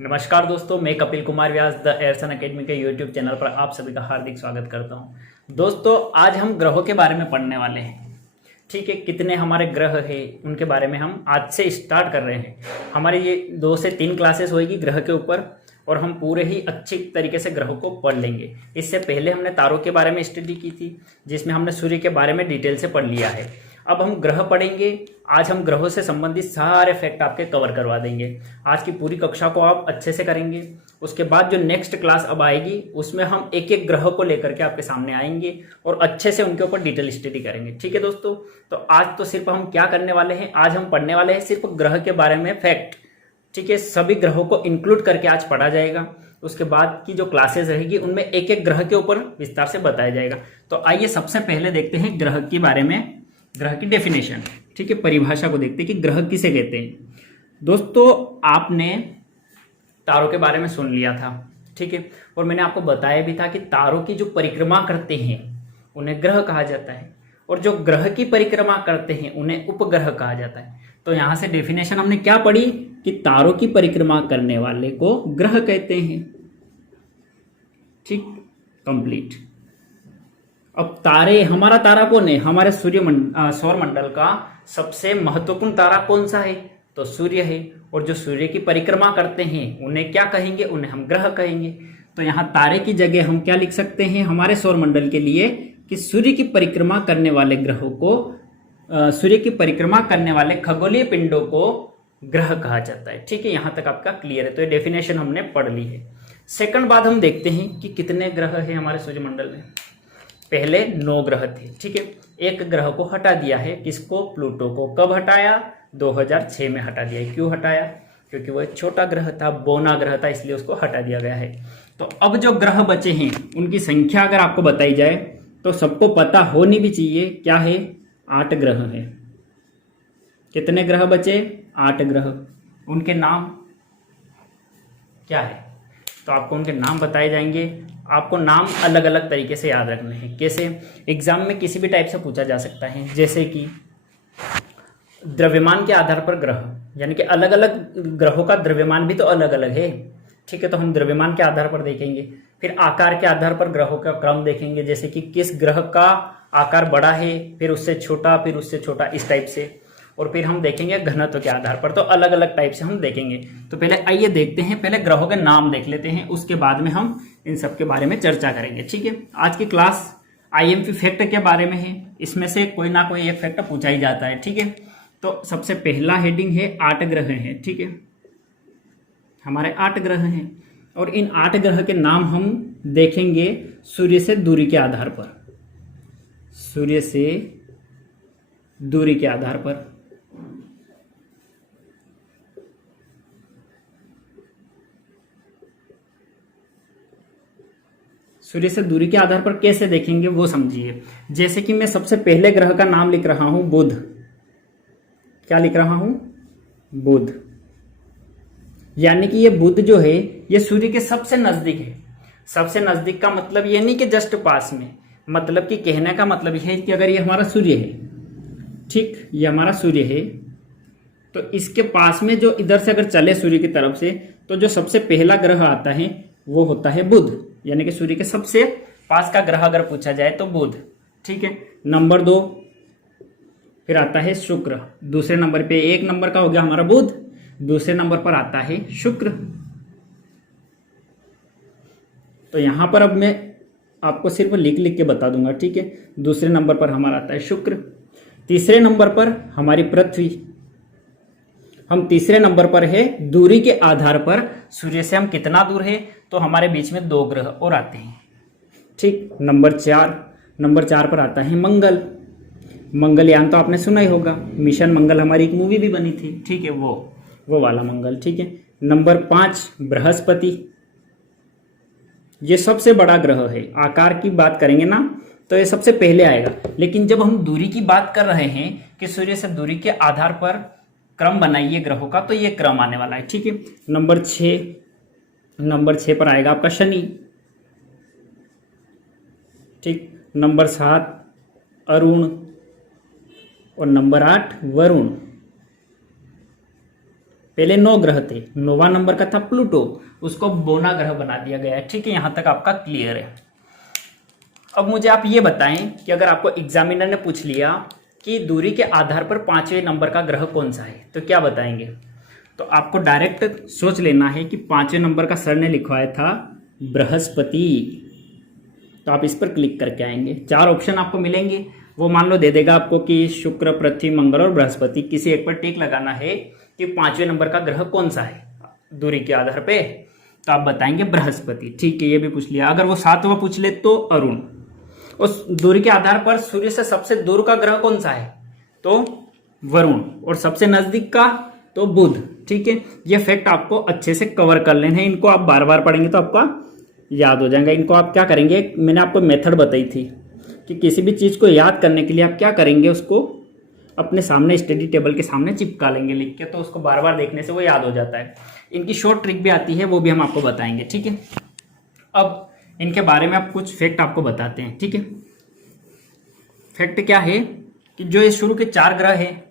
नमस्कार दोस्तों, मैं कपिल कुमार व्यास द एयरसन एकेडमी के यूट्यूब चैनल पर आप सभी का हार्दिक स्वागत करता हूं। दोस्तों, आज हम ग्रहों के बारे में पढ़ने वाले हैं। ठीक है, कितने हमारे ग्रह हैं उनके बारे में हम आज से स्टार्ट कर रहे हैं। हमारी ये 2 से 3 क्लासेस होगी ग्रह के ऊपर और हम पूरे ही अच्छी तरीके से ग्रहों को पढ़ लेंगे। इससे पहले हमने तारों के बारे में स्टडी की थी, जिसमें हमने सूर्य के बारे में डिटेल से पढ़ लिया है। अब हम ग्रह पढ़ेंगे। आज हम ग्रहों से संबंधित सारे फैक्ट आपके कवर करवा देंगे। आज की पूरी कक्षा को आप अच्छे से करेंगे। उसके बाद जो नेक्स्ट क्लास अब आएगी उसमें हम एक एक ग्रह को लेकर के आपके सामने आएंगे और अच्छे से उनके ऊपर डिटेल स्टडी करेंगे। ठीक है दोस्तों, तो आज तो सिर्फ हम क्या करने वाले हैं, आज हम पढ़ने वाले हैं सिर्फ ग्रह के बारे में फैक्ट। ठीक है, सभी ग्रहों को इंक्लूड करके आज पढ़ा जाएगा। उसके बाद की जो क्लासेस रहेगी उनमें एक एक ग्रह के ऊपर विस्तार से बताया जाएगा। तो आइए सबसे पहले देखते हैं ग्रह के बारे में, ग्रह की डेफिनेशन। ठीक है, परिभाषा को देखते हैं कि ग्रह किसे कहते हैं। दोस्तों, आपने तारों के बारे में सुन लिया था। ठीक है, और मैंने आपको बताया भी था कि तारों की जो परिक्रमा करते हैं उन्हें ग्रह कहा जाता है, और जो ग्रह की परिक्रमा करते हैं उन्हें उपग्रह कहा जाता है। तो यहां से डेफिनेशन हमने क्या पढ़ी कि तारों की परिक्रमा करने वाले को ग्रह कहते हैं। ठीक, कंप्लीट। अब तारे, हमारा तारा कौन है? हमारे सौर मंडल का सबसे महत्वपूर्ण तारा कौन सा है? तो सूर्य है। और जो सूर्य की परिक्रमा करते हैं उन्हें क्या कहेंगे? उन्हें हम ग्रह कहेंगे। तो यहाँ तारे की जगह हम क्या लिख सकते हैं हमारे सौर मंडल के लिए कि सूर्य की परिक्रमा करने वाले ग्रहों को, सूर्य की परिक्रमा करने वाले खगोलीय पिंडों को ग्रह कहा जाता है। ठीक है, यहां तक आपका क्लियर है। तो ये डेफिनेशन हमने पढ़ ली है। सेकंड बात हम देखते हैं कि कितने ग्रह हैं हमारे सूर्यमंडल में। पहले 9 ग्रह थे। ठीक है, एक ग्रह को हटा दिया है। किसको? प्लूटो को। कब हटाया? 2006 में हटा दिया। क्यों हटाया? क्योंकि वह छोटा ग्रह था, बौना ग्रह था, इसलिए उसको हटा दिया गया है। तो अब जो ग्रह बचे हैं उनकी संख्या अगर आपको बताई जाए तो सबको पता होनी भी चाहिए। क्या है? 8 ग्रह है। कितने ग्रह बचे? 8 ग्रह। उनके नाम क्या है? तो आपको उनके नाम बताए जाएंगे। आपको नाम अलग अलग तरीके से याद रखने हैं। कैसे? एग्जाम में किसी भी टाइप से पूछा जा सकता है। जैसे कि द्रव्यमान के आधार पर ग्रह, यानी कि अलग अलग ग्रहों का द्रव्यमान भी तो अलग अलग है। ठीक है, तो हम द्रव्यमान के आधार पर देखेंगे। फिर आकार के आधार पर ग्रहों का क्रम देखेंगे, जैसे कि किस ग्रह का आकार बड़ा है, फिर उससे छोटा, फिर उससे छोटा, इस टाइप से। और फिर हम देखेंगे घनत्व के आधार पर। तो अलग अलग टाइप से हम देखेंगे। तो पहले आइए देखते हैं, पहले ग्रहों के नाम देख लेते हैं, उसके बाद में हम इन सब के बारे में चर्चा करेंगे। ठीक है, आज की क्लास आईएमपी फैक्ट के बारे में है। इसमें से कोई ना कोई एक फैक्ट पूछा ही जाता है। ठीक है, तो सबसे पहला हेडिंग है 8 ग्रह हैं। ठीक है, हमारे 8 ग्रह हैं और इन 8 ग्रह के नाम हम देखेंगे सूर्य से दूरी के आधार पर। सूर्य से दूरी के आधार पर। सूर्य से दूरी के आधार पर कैसे देखेंगे वो समझिए। जैसे कि मैं सबसे पहले ग्रह का नाम लिख रहा हूं बुध। क्या लिख रहा हूं? बुध। यानी कि ये बुध जो है ये सूर्य के सबसे नजदीक है। सबसे नजदीक का मतलब ये नहीं कि जस्ट पास में, मतलब कि कहने का मतलब यह है कि अगर ये हमारा सूर्य है, ठीक, ये हमारा सूर्य है, तो इसके पास में जो इधर से अगर चले सूर्य की तरफ से, तो जो सबसे पहला ग्रह आता है वो होता है बुध। यानी कि सूर्य के सबसे पास का ग्रह अगर पूछा जाए तो बुध। ठीक है, नंबर 2 फिर आता है शुक्र। दूसरे नंबर पे, एक नंबर का हो गया हमारा बुध, दूसरे नंबर पर आता है शुक्र। तो यहां पर अब मैं आपको सिर्फ लिख लिख के बता दूंगा। ठीक है, दूसरे नंबर पर हमारा आता है शुक्र। तीसरे नंबर पर हमारी पृथ्वी। हम तीसरे नंबर पर है दूरी के आधार पर सूर्य से हम कितना दूर है, तो हमारे बीच में 2 ग्रह और आते हैं। ठीक, नंबर 4 पर आता है मंगल। मंगलयान तो आपने सुना ही होगा, मिशन मंगल, हमारी एक मूवी भी बनी थी। ठीक है, वो वाला मंगल। ठीक है, नंबर 5 बृहस्पति। ये सबसे बड़ा ग्रह है। आकार की बात करेंगे ना तो ये सबसे पहले आएगा, लेकिन जब हम दूरी की बात कर रहे हैं कि सूर्य से दूरी के आधार पर क्रम बनाइए ग्रहों का, तो ये क्रम आने वाला है। ठीक है, नंबर 6 पर आएगा आपका शनि। ठीक, नंबर 7 अरुण और नंबर 8 वरुण। पहले 9 ग्रह थे, 9वां नंबर का था प्लूटो, उसको बोना ग्रह बना दिया गया है। ठीक है, यहाँ तक आपका क्लियर है। अब मुझे आप ये बताएं कि अगर आपको एग्जामिनर ने पूछ लिया कि दूरी के आधार पर 5वें नंबर का ग्रह कौन सा है, तो क्या बताएंगे? तो आपको डायरेक्ट सोच लेना है कि 5वें नंबर का सर ने लिखवाया था बृहस्पति, तो आप इस पर क्लिक करके आएंगे। 4 ऑप्शन आपको मिलेंगे, वो मान लो दे देगा आपको कि शुक्र, पृथ्वी, मंगल और बृहस्पति, किसी एक पर टिक लगाना है कि 5वें नंबर का ग्रह कौन सा है दूरी के आधार पे, तो आप बताएंगे बृहस्पति। ठीक है, ये भी पूछ लिया। अगर वो 7वां पूछ ले तो अरुण। उस दूरी के आधार पर सूर्य से सबसे दूर का ग्रह कौन सा है, तो वरुण, और सबसे नजदीक का तो बुध। ठीक है, ये फैक्ट आपको अच्छे से कवर कर लेने हैं, इनको आप बार बार पढ़ेंगे तो आपका याद हो जाएगा। इनको आप क्या करेंगे, मैंने आपको मेथड बताई थी कि किसी भी चीज़ को याद करने के लिए आप क्या करेंगे, उसको अपने सामने स्टडी टेबल के सामने चिपका लेंगे लिख के, तो उसको बार बार देखने से वो याद हो जाता है। इनकी शॉर्ट ट्रिक भी आती है, वो भी हम आपको बताएंगे। ठीक है, अब इनके बारे में आप कुछ फैक्ट आपको बताते हैं। ठीक है, फैक्ट क्या है कि जो ये शुरू के 4 ग्रह हैं,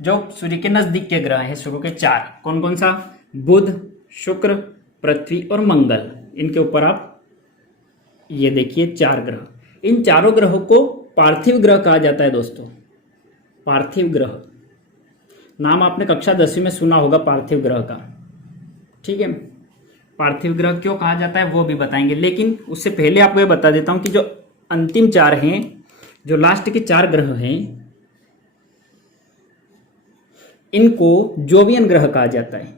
जो सूर्य के नजदीक के ग्रह हैं, शुरू के 4 कौन कौन सा, बुध, शुक्र, पृथ्वी और मंगल। इनके ऊपर आप ये देखिए 4 ग्रह, इन चारों ग्रहों को पार्थिव ग्रह कहा जाता है दोस्तों। पार्थिव ग्रह नाम आपने कक्षा 10वीं में सुना होगा पार्थिव ग्रह का। ठीक है, पार्थिव ग्रह क्यों कहा जाता है वो भी बताएंगे, लेकिन उससे पहले आपको ये बता देता हूं कि जो अंतिम 4 हैं, जो लास्ट के 4 ग्रह हैं, इनको जोवियन ग्रह कहा जाता है।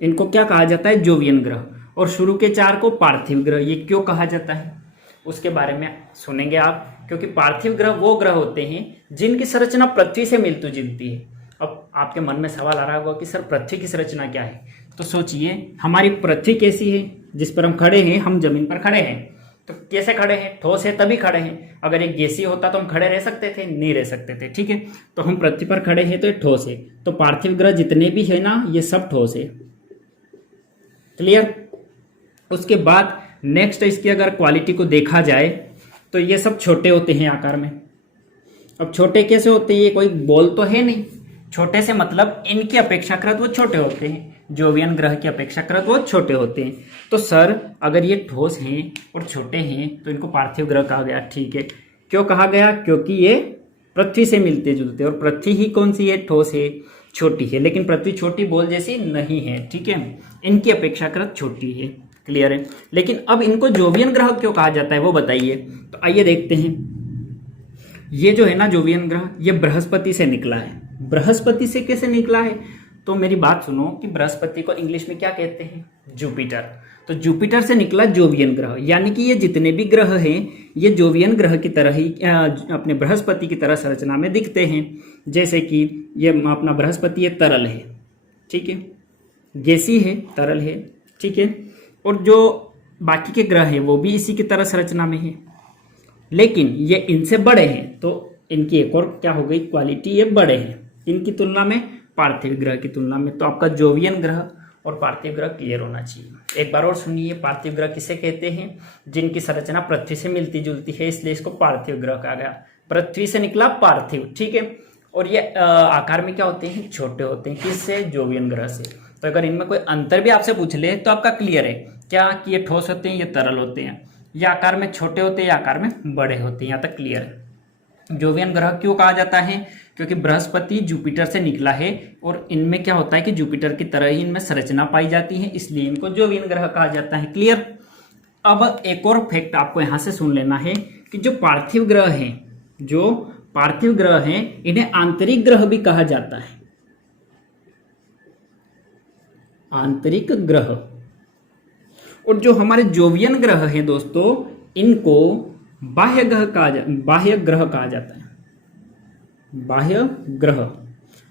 इनको क्या कहा जाता है, जोवियन ग्रह। और शुरू के 4 को पार्थिव ग्रह। ये क्यों कहा जाता है उसके बारे में सुनेंगे आप, क्योंकि पार्थिव ग्रह वो ग्रह होते हैं जिनकी संरचना पृथ्वी से मिलती जुलती है। अब आपके मन में सवाल आ रहा होगा कि सर पृथ्वी की संरचना क्या है, तो सोचिए हमारी पृथ्वी कैसी है, जिस पर हम खड़े हैं, हम जमीन पर खड़े हैं, तो कैसे खड़े हैं, ठोस है तभी खड़े हैं। अगर एक गैसीय होता तो हम खड़े रह सकते थे, नहीं रह सकते थे। ठीक है, तो हम पृथ्वी पर खड़े हैं तो ये ठोस है, तो पार्थिव ग्रह जितने भी है ना, ये सब ठोस है। क्लियर। उसके बाद नेक्स्ट इसकी अगर क्वालिटी को देखा जाए तो ये सब छोटे होते हैं आकार में। अब छोटे कैसे होते हैं, ये कोई बॉल तो है नहीं, छोटे से मतलब इनकी अपेक्षाकृत वो छोटे होते हैं, जोवियन ग्रह की अपेक्षाकृत वो छोटे होते हैं। तो सर अगर ये ठोस हैं और छोटे हैं तो इनको पार्थिव ग्रह कहा गया। ठीक है, क्यों कहा गया, क्योंकि ये पृथ्वी से मिलते जुलते, और पृथ्वी ही कौन सी है, ठोस है, छोटी है, लेकिन पृथ्वी छोटी बॉल जैसी नहीं है। ठीक है, इनकी अपेक्षाकृत छोटी है। क्लियर है। लेकिन अब इनको जोवियन ग्रह क्यों कहा जाता है वो बताइए। तो आइए देखते हैं। ये जो है ना जोवियन ग्रह, ये बृहस्पति से निकला है। बृहस्पति से कैसे निकला है, तो मेरी बात सुनो कि बृहस्पति को इंग्लिश में क्या कहते हैं, जुपिटर। तो जुपिटर से निकला जोवियन ग्रह, यानी कि ये जितने भी ग्रह हैं ये जोवियन ग्रह की तरह ही अपने बृहस्पति की तरह संरचना में दिखते हैं। जैसे कि ये अपना बृहस्पति, ये तरल है, ठीक है, गैसीय है, तरल है, ठीक है, और जो बाकी के ग्रह हैं वो भी इसी की तरह संरचना में है, लेकिन ये इनसे बड़े हैं। तो इनकी एक और क्या हो गई क्वालिटी, ये बड़े हैं इनकी तुलना में, पार्थिव ग्रह की तुलना में। तो आपका जोवियन ग्रह और पार्थिव ग्रह क्लियर होना चाहिए। एक बार और सुनिए, पार्थिव ग्रह किसे कहते हैं, जिनकी संरचना पृथ्वी से मिलती जुलती है, इसलिए इसको पार्थिव ग्रह कहा गया। पृथ्वी से निकला पार्थिव, ठीक है, और ये आकार में क्या होते हैं, छोटे होते हैं। किससे, जोवियन ग्रह से। तो अगर इनमें कोई अंतर भी आपसे पूछ ले तो आपका क्लियर है क्या, कि ये ठोस होते हैं, ये तरल होते हैं, ये आकार में छोटे होते हैं, ये आकार में बड़े होते हैं। यहाँ तक क्लियर है। जोवियन ग्रह क्यों कहा जाता है, क्योंकि बृहस्पति जुपिटर से निकला है और इनमें क्या होता है कि जुपिटर की तरह ही इनमें संरचना पाई जाती है, इसलिए इनको जोवियन ग्रह कहा जाता है। क्लियर। अब एक और फैक्ट आपको यहाँ से सुन लेना है कि जो पार्थिव ग्रह हैं, जो पार्थिव ग्रह हैं, इन्हें आंतरिक ग्रह भी कहा जाता है। आंतरिक ग्रह। और जो हमारे जोवियन ग्रह हैं दोस्तों, इनको बाह्य ग्रह कहा जाता है। बाह्य ग्रह।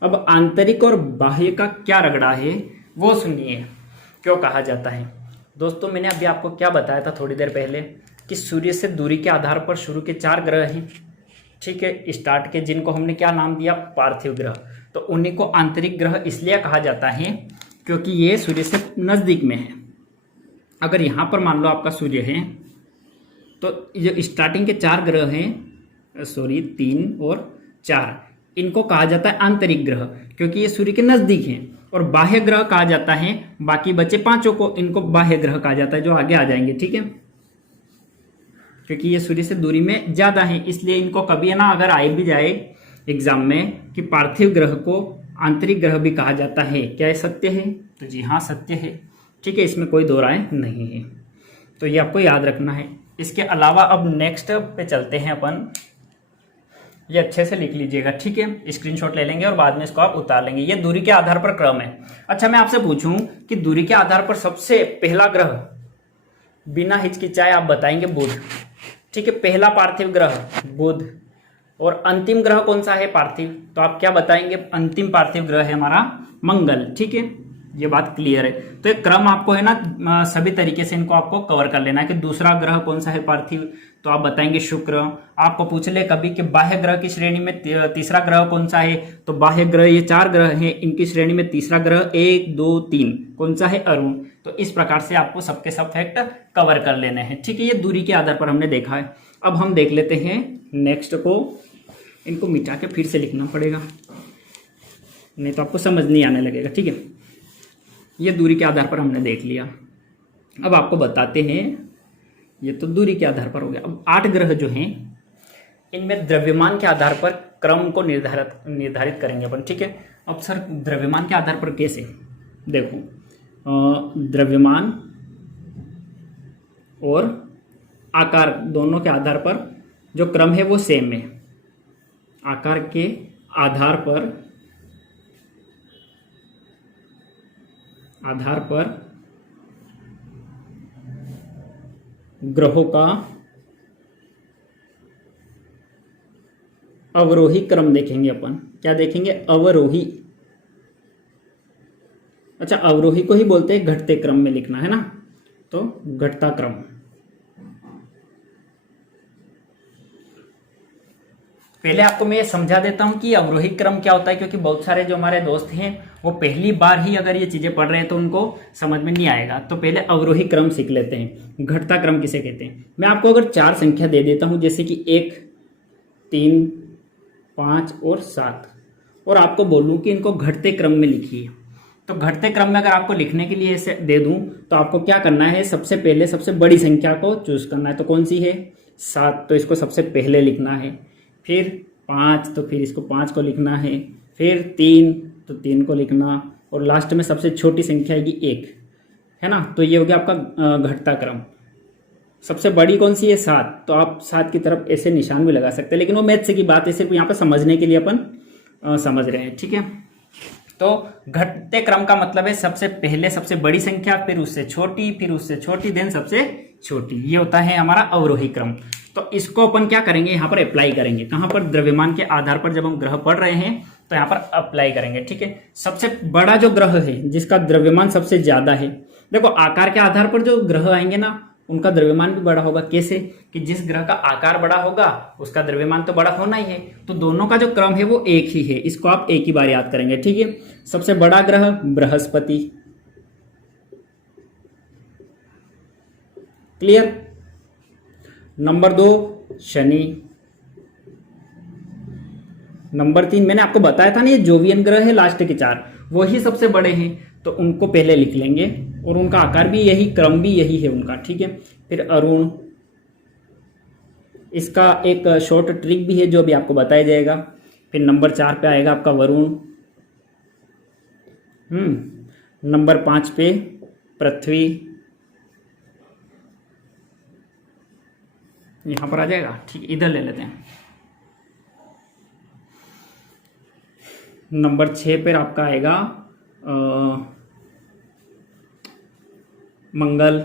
अब आंतरिक और बाह्य का क्या रगड़ा है वो सुनिए, क्यों कहा जाता है। दोस्तों मैंने अभी आपको क्या बताया था थोड़ी देर पहले, कि सूर्य से दूरी के आधार पर शुरू के 4 ग्रह हैं, ठीक है, स्टार्ट के, जिनको हमने क्या नाम दिया, पार्थिव ग्रह। तो उन्हीं को आंतरिक ग्रह इसलिए कहा जाता है क्योंकि ये सूर्य से नजदीक में है। अगर यहाँ पर मान लो आपका सूर्य है, तो जो स्टार्टिंग के 4 ग्रह हैं सॉरी 3 और 4, इनको कहा जाता है आंतरिक ग्रह, क्योंकि ये सूर्य के नजदीक हैं। और बाह्य ग्रह कहा जाता है बाकी बचे 5 को, इनको बाह्य ग्रह कहा जाता है, जो आगे आ जाएंगे, ठीक है। क्योंकि ये सूर्य से दूरी में ज्यादा है, इसलिए इनको कभी है ना अगर आए भी जाए एग्जाम में कि पार्थिव ग्रह को आंतरिक ग्रह भी कहा जाता है, क्या ये सत्य है? तो जी हाँ, सत्य है, ठीक है, इसमें कोई दो राय नहीं है। तो ये आपको याद रखना है। इसके अलावा अब नेक्स्ट पे चलते हैं अपन, ये अच्छे से लिख लीजिएगा, ठीक है, स्क्रीनशॉट ले लेंगे और बाद में इसको आप उतार लेंगे। ये दूरी के आधार पर क्रम है। अच्छा, मैं आपसे पूछूं कि दूरी के आधार पर सबसे पहला ग्रह, बिना हिचकिचाए आप बताएंगे बुध, ठीक है, पहला पार्थिव ग्रह बुध। और अंतिम ग्रह कौन सा है पार्थिव? तो आप क्या बताएंगे? अंतिम पार्थिव ग्रह है हमारा मंगल, ठीक है, ये बात क्लियर है। तो एक क्रम आपको है ना सभी तरीके से इनको आपको कवर कर लेना है कि दूसरा ग्रह कौन सा है पार्थिव, तो आप बताएंगे शुक्र। आपको पूछ ले कभी कि बाह्य ग्रह की श्रेणी में तीसरा ग्रह कौन सा है, तो बाह्य ग्रह ये 4 ग्रह हैं, इनकी श्रेणी में तीसरा ग्रह 1 2 3 कौन सा है? अरुण। तो इस प्रकार से आपको सबके सब फैक्ट कवर कर लेने हैं, ठीक है। ये दूरी के आधार पर हमने देखा है। अब हम देख लेते हैं नेक्स्ट को, इनको मिटा के फिर से लिखना पड़ेगा, नहीं तो आपको समझ नहीं आने लगेगा, ठीक है। ये दूरी के आधार पर हमने देख लिया। अब आपको बताते हैं, ये तो दूरी के आधार पर हो गया। अब 8 ग्रह जो हैं, इनमें द्रव्यमान के आधार पर क्रम को निर्धारित करेंगे अपन, ठीक है। अब सर द्रव्यमान के आधार पर कैसे? देखो, द्रव्यमान और आकार दोनों के आधार पर जो क्रम है वो सेम है। आकार के आधार पर ग्रहों का अवरोही क्रम देखेंगे अपन। क्या देखेंगे? अवरोही। अच्छा, अवरोही को ही बोलते हैं घटते क्रम में लिखना है ना, तो घटता क्रम। पहले आपको मैं ये समझा देता हूं कि अवरोही क्रम क्या होता है, क्योंकि बहुत सारे जो हमारे दोस्त हैं वो पहली बार ही अगर ये चीजें पढ़ रहे हैं तो उनको समझ में नहीं आएगा। तो पहले अवरोही क्रम सीख लेते हैं। घटता क्रम किसे कहते हैं? मैं आपको अगर 4 संख्या दे देता हूं, जैसे कि 1 3 5 और 7, और आपको बोलूं कि इनको घटते क्रम में लिखिए, तो घटते क्रम में अगर आपको लिखने के लिए ऐसे दे दूं तो आपको क्या करना है? सबसे पहले सबसे बड़ी संख्या को चूज करना है। तो कौन सी है? 7, तो इसको सबसे पहले लिखना है। फिर 5, तो फिर इसको 5 को लिखना है। फिर 3, तो 3 को लिखना, और लास्ट में सबसे छोटी संख्या आएगी 1, है ना। तो ये हो गया आपका घटता क्रम। सबसे बड़ी कौन सी है? 7, तो आप 7 की तरफ ऐसे निशान भी लगा सकते हैं, लेकिन वो मैथ से की बात है, सिर्फ यहाँ पर समझने के लिए अपन समझ रहे हैं, ठीक है। तो घटते क्रम का मतलब है सबसे पहले सबसे बड़ी संख्या, फिर उससे छोटी, फिर उससे छोटी, देन सबसे छोटी। ये होता है हमारा अवरोही क्रम। तो इसको अपन क्या करेंगे? यहाँ पर अप्लाई करेंगे। कहाँ पर? द्रव्यमान के आधार पर जब हम ग्रह पढ़ रहे हैं तो यहाँ पर अप्लाई करेंगे, ठीक है। सबसे बड़ा जो ग्रह है जिसका द्रव्यमान सबसे ज्यादा है, देखो आकार के आधार पर जो ग्रह आएंगे ना उनका द्रव्यमान भी बड़ा होगा। कैसे? कि जिस ग्रह का आकार बड़ा होगा उसका द्रव्यमान तो बड़ा होना ही है। तो दोनों का जो क्रम है वो एक ही है, इसको आप एक ही बार याद करेंगे, ठीक है। सबसे बड़ा ग्रह Brihaspati, clear. Number 2 Shani. Number 3 मैंने आपको बताया था ना, ये जोवियन ग्रह है लास्ट के 4, वही सबसे बड़े हैं, तो उनको पहले लिख लेंगे, और उनका आकार भी यही, क्रम भी यही है उनका, ठीक है। फिर अरुण, इसका एक शॉर्ट ट्रिक भी है जो अभी आपको बताया जाएगा। फिर नंबर 4 पे आएगा आपका वरुण। नंबर 5 पे पृथ्वी, यहां पर आ जाएगा, ठीक, इधर ले लेते हैं। नंबर 6 पर आपका आएगा मंगल।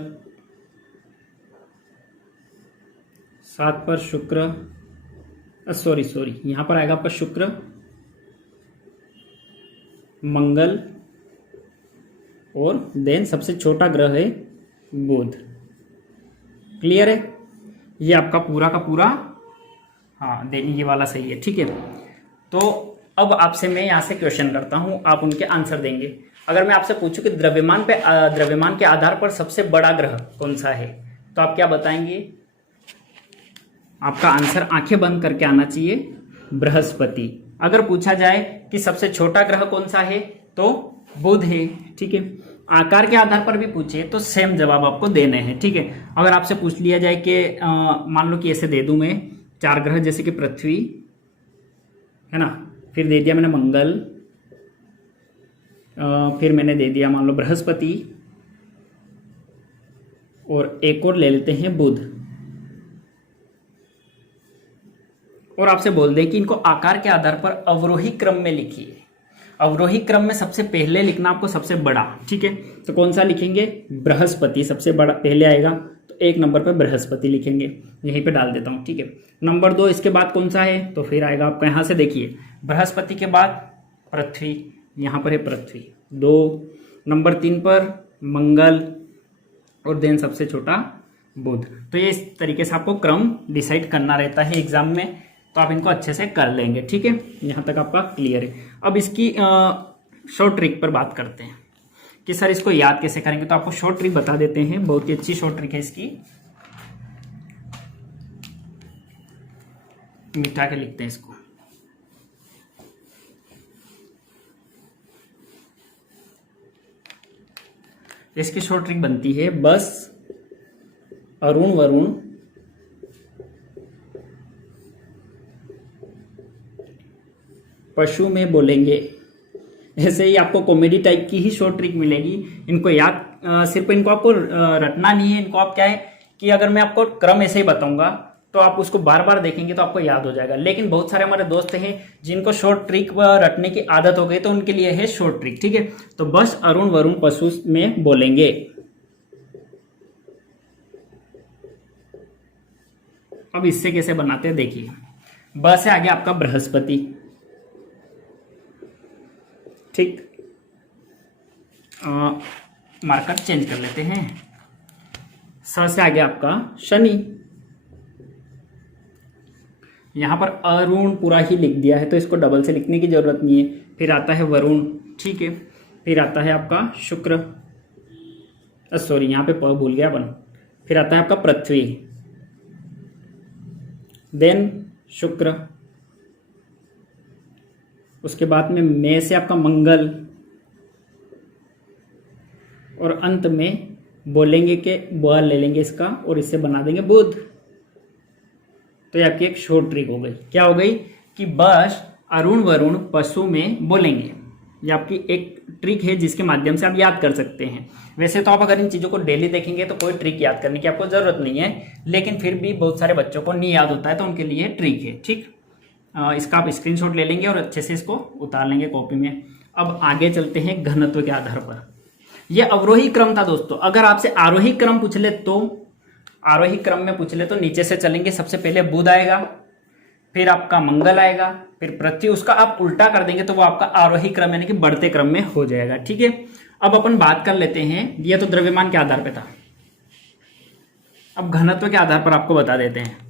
7 पर शुक्र, सॉरी यहां पर आएगा आपका शुक्र, मंगल, और देन सबसे छोटा ग्रह है बुध। क्लियर है? ये आपका पूरा का पूरा, हाँ देन ये वाला सही है, ठीक है। तो अब आपसे मैं यहाँ से क्वेश्चन करता हूँ, आप उनके आंसर देंगे। अगर मैं आपसे पूछूं कि द्रव्यमान के आधार पर सबसे बड़ा ग्रह कौन सा है, तो आप क्या बताएंगे? आपका आंसर आंखें बंद करके आना चाहिए, बृहस्पति। अगर पूछा जाए कि सबसे छोटा ग्रह कौन सा है तो बुध है, ठीक है। आकार के आधार पर भी पूछे तो सेम जवाब आपको देने हैं, ठीक है। अगर आपसे पूछ लिया जाए कि मान लो कि ऐसे दे दूं मैं 4 ग्रह, जैसे कि पृथ्वी है ना, फिर दे दिया मैंने मंगल, फिर मैंने दे दिया मान लो बृहस्पति, और एक और ले लेते हैं बुध, और आपसे बोल दें कि इनको आकार के आधार पर अवरोही क्रम में लिखिए। अवरोही क्रम में सबसे पहले लिखना आपको सबसे बड़ा, ठीक है। तो कौन सा लिखेंगे? बृहस्पति सबसे बड़ा पहले आएगा, तो 1 नंबर पर बृहस्पति लिखेंगे, यहीं पे डाल देता हूं, ठीक है। नंबर 2 इसके बाद कौन सा है? तो फिर आएगा आपका यहां से देखिए, बृहस्पति के बाद पृथ्वी, यहां पर है पृथ्वी 2, नंबर 3 पर मंगल, और देन सबसे छोटा बुध। तो ये इस तरीके से आपको क्रम डिसाइड करना रहता है एग्जाम में, तो आप इनको अच्छे से कर लेंगे, ठीक है। यहाँ तक आपका क्लियर है। अब इसकी शॉर्ट ट्रिक पर बात करते हैं कि सर इसको याद कैसे करेंगे। तो आपको शॉर्ट ट्रिक बता देते हैं, बहुत ही अच्छी शॉर्ट ट्रिक है इसकी। मिटा के लिखते हैं इसको। इसकी शॉर्ट ट्रिक बनती है, बस अरुण वरुण पशु में बोलेंगे। ऐसे ही आपको कॉमेडी टाइप की ही शॉर्ट ट्रिक मिलेगी। इनको याद सिर्फ इनको आपको रटना नहीं है, इनको आप क्या है कि अगर मैं आपको क्रम ऐसे ही बताऊंगा तो आप उसको बार बार देखेंगे तो आपको याद हो जाएगा। लेकिन बहुत सारे हमारे दोस्त हैं जिनको शॉर्ट ट्रिक रटने की आदत हो गई, तो उनके लिए है शॉर्ट ट्रिक, ठीक है। तो बस अरुण वरुण पशु में बोलेंगे। अब इससे कैसे बनाते हैं देखिए, बस से आगे आपका बृहस्पति, ठीक। मार्कर चेंज कर लेते हैं। स से आगे आपका शनि, यहां पर अरुण पूरा ही लिख दिया है तो इसको डबल से लिखने की जरूरत नहीं है। फिर आता है वरुण, ठीक है। फिर आता है आपका शुक्र, सॉरी यहाँ पे प भूल गया बन। फिर आता है आपका पृथ्वी, देन शुक्र, उसके बाद में मे से आपका मंगल, और अंत में बोलेंगे कि ब ले लेंगे इसका और इससे बना देंगे बुध। तो ये आपकी एक शॉर्ट ट्रिक हो गई। क्या हो गई कि बस अरुण वरुण पशु में बोलेंगे। ये आपकी एक ट्रिक है जिसके माध्यम से आप याद कर सकते हैं। वैसे तो आप अगर इन चीज़ों को डेली देखेंगे तो कोई ट्रिक याद करने की आपको ज़रूरत नहीं है, लेकिन फिर भी बहुत सारे बच्चों को नहीं याद होता है, तो उनके लिए ट्रिक है, ठीक। इसका आप स्क्रीनशॉट ले लेंगे और अच्छे से इसको उतार लेंगे कॉपी में। अब आगे चलते हैं घनत्व के आधार पर। यह अवरोही क्रम था दोस्तों। अगर आपसे आरोही क्रम पूछ ले तो, आरोही क्रम में पूछ ले तो नीचे से चलेंगे। सबसे पहले बुध आएगा, फिर आपका मंगल आएगा, फिर पृथ्वी। उसका आप उल्टा कर देंगे तो वो आपका आरोही क्रम यानी कि बढ़ते क्रम में हो जाएगा, ठीक है। अब अपन बात कर लेते हैं, यह तो द्रव्यमान के आधार पर था। अब घनत्व के आधार पर आपको बता देते हैं।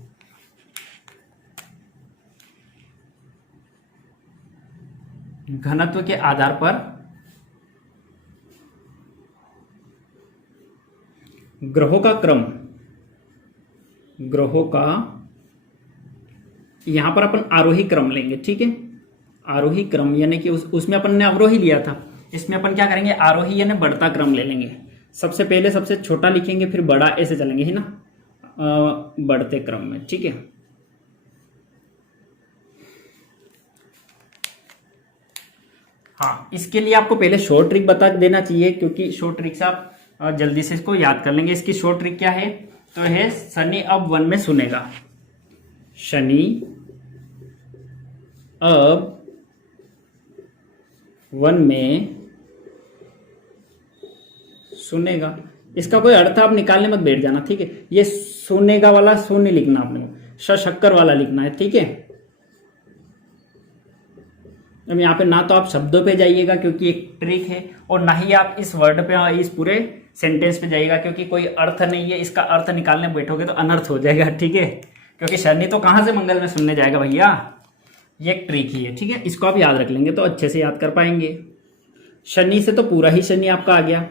घनत्व के आधार पर ग्रहों का क्रम, ग्रहों का यहां पर अपन आरोही क्रम लेंगे, ठीक है। आरोही क्रम यानी कि उसमें अपन ने अवरोही लिया था, इसमें अपन क्या करेंगे आरोही यानी बढ़ता क्रम ले लेंगे। सबसे पहले सबसे छोटा लिखेंगे, फिर बड़ा, ऐसे चलेंगे है ना, बढ़ते क्रम में, ठीक है। हाँ, इसके लिए आपको पहले शॉर्ट ट्रिक बता देना चाहिए, क्योंकि शॉर्ट ट्रिक से आप जल्दी से इसको याद कर लेंगे। इसकी शॉर्ट ट्रिक क्या है? तो है शनि अब 1 में सुनेगा। शनि अब 1 में सुनेगा। इसका कोई अर्थ आप निकालने मत बैठ जाना, ठीक है। ये सुनेगा वाला शून्य लिखना आपने को, शक्कर वाला लिखना है, ठीक है। अब यहाँ पे ना तो आप शब्दों पे जाइएगा क्योंकि एक ट्रिक है, और ना ही आप इस वर्ड पे, इस पूरे सेंटेंस पे जाइएगा क्योंकि कोई अर्थ नहीं है। इसका अर्थ निकालने बैठोगे तो अनर्थ हो जाएगा, ठीक है। क्योंकि शनि तो कहाँ से मंगल में सुनने जाएगा भैया, ये एक ट्रिक ही है, ठीक है। इसको आप याद रख लेंगे तो अच्छे से याद कर पाएंगे। शनि से तो पूरा ही शनि आपका आ गया।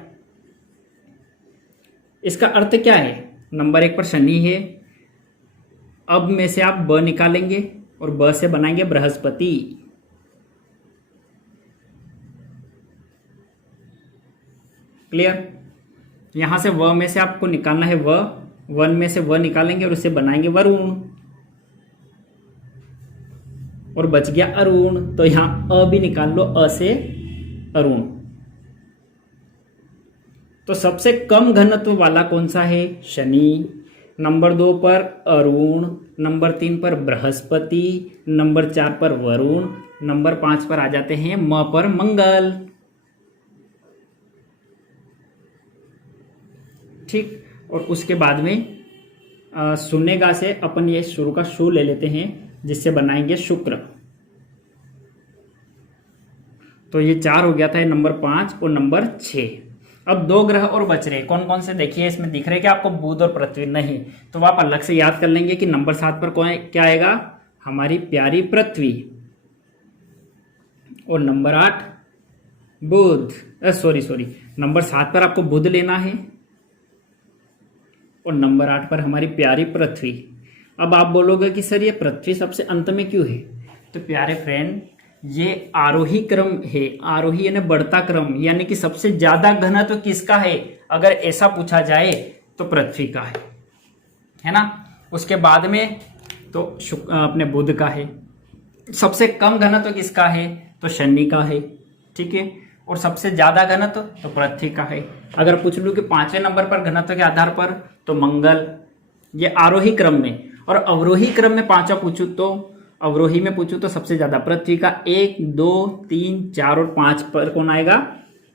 इसका अर्थ क्या है? नंबर 1 पर शनि है, अब में से आप ब निकालेंगे और ब से बनाएंगे बृहस्पति। क्लियर। यहां से व में से आपको निकालना है वन में से व निकालेंगे और उससे बनाएंगे वरुण, और बच गया अरुण। तो यहां अ भी निकाल लो, अ से अरुण। तो सबसे कम घनत्व वाला कौन सा है? शनि। नंबर 2 पर अरुण, नंबर 3 पर बृहस्पति, नंबर 4 पर वरुण, नंबर 5 पर आ जाते हैं म पर मंगल। ठीक। और उसके बाद में सुनेगा से अपन ये शुरू का शु ले लेते हैं, जिससे बनाएंगे शुक्र। तो ये 4 हो गया था, नंबर 5 और नंबर 6। अब 2 ग्रह और बच रहे, कौन कौन से देखिए इसमें दिख रहे क्या आपको? बुध और पृथ्वी। नहीं तो आप अलग से याद कर लेंगे कि नंबर 7 पर कौन क्या आएगा? हमारी प्यारी पृथ्वी। और नंबर 8 बुध, सॉरी नंबर 7 पर आपको बुध लेना है और नंबर 8 पर हमारी प्यारी पृथ्वी। अब आप बोलोगे कि सर ये पृथ्वी सबसे अंत में क्यों है? तो प्यारे फ्रेंड, ये आरोही क्रम है। आरोही यानी बढ़ता क्रम, यानी कि सबसे ज्यादा घनत्व तो किसका है अगर ऐसा पूछा जाए तो पृथ्वी का है ना। उसके बाद में तो अपने बुध का है। सबसे कम घनत्व तो किसका है? तो शनि का है। ठीक है। और सबसे ज्यादा घनत्व तो पृथ्वी का है। अगर पूछ लूं कि 5वें नंबर पर घनत्व के आधार पर तो मंगल। ये आरोही क्रम में। और अवरोही क्रम में 5वां पूछूं तो अवरोही में पूछूं तो सबसे ज्यादा पृथ्वी का 1, 2, 3, 4 और 5 पर कौन आएगा?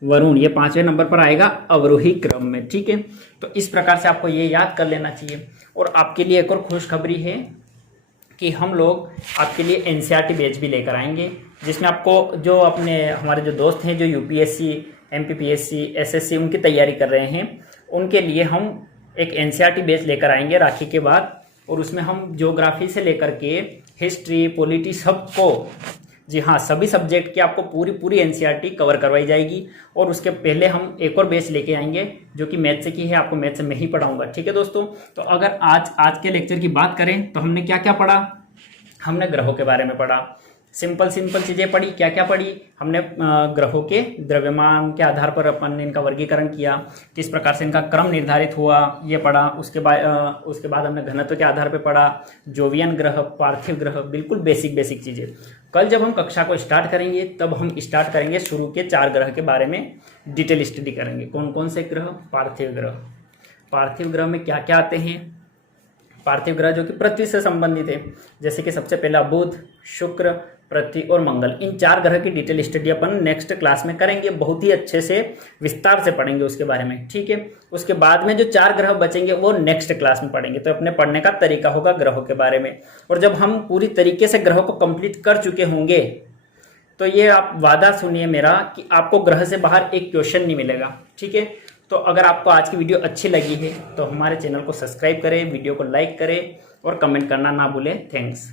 वरुण। ये 5वें नंबर पर आएगा अवरोही क्रम में। ठीक है। तो इस प्रकार से आपको ये याद कर लेना चाहिए। और आपके लिए एक और खुशखबरी है कि हम लोग आपके लिए एनसीईआरटी बैच भी लेकर आएंगे, जिसमें आपको जो अपने हमारे जो दोस्त हैं जो यूपीएससी, एमपीपीएससी, एसएससी उनकी तैयारी कर रहे हैं, उनके लिए हम एक एनसीईआरटी बैच लेकर आएंगे राखी के बाद। और उसमें हम ज्योग्राफी से लेकर के हिस्ट्री, पॉलिटी सबको, जी हाँ, सभी सब्जेक्ट की आपको पूरी एनसीईआरटी कवर करवाई जाएगी। और उसके पहले हम एक और बैच लेके आएंगे जो कि मैथ से की है, आपको मैथ से मैं ही पढ़ाऊंगा। ठीक है दोस्तों। तो अगर आज के लेक्चर की बात करें तो हमने क्या क्या पढ़ा? हमने ग्रहों के बारे में पढ़ा, सिंपल चीजें पढ़ी। क्या क्या पढ़ी हमने? ग्रहों के द्रव्यमान के आधार पर अपन ने इनका वर्गीकरण किया, किस प्रकार से इनका क्रम निर्धारित हुआ, ये पढ़ा। उसके बाद हमने घनत्व के आधार पर पढ़ा, जोवियन ग्रह, पार्थिव ग्रह, बिल्कुल बेसिक चीजें। कल जब हम कक्षा को स्टार्ट करेंगे तब हम स्टार्ट करेंगे शुरू के 4 ग्रह के बारे में डिटेल स्टडी करेंगे। कौन कौन से ग्रह? पार्थिव ग्रह। पार्थिव ग्रह में क्या क्या आते हैं? पार्थिव ग्रह जो कि पृथ्वी से संबंधित है, जैसे कि सबसे पहला बुध, शुक्र, पृथ्वी और मंगल। इन 4 ग्रह की डिटेल स्टडी अपन नेक्स्ट क्लास में करेंगे, बहुत ही अच्छे से विस्तार से पढ़ेंगे उसके बारे में। ठीक है। उसके बाद में जो 4 ग्रह बचेंगे वो नेक्स्ट क्लास में पढ़ेंगे। तो अपने पढ़ने का तरीका होगा ग्रहों के बारे में। और जब हम पूरी तरीके से ग्रहों को कंप्लीट कर चुके होंगे तो ये आप वादा सुनिए मेरा कि आपको ग्रह से बाहर एक क्वेश्चन नहीं मिलेगा। ठीक है। तो अगर आपको आज की वीडियो अच्छी लगी है तो हमारे चैनल को सब्सक्राइब करें, वीडियो को लाइक करें और कमेंट करना ना भूलें। थैंक्स।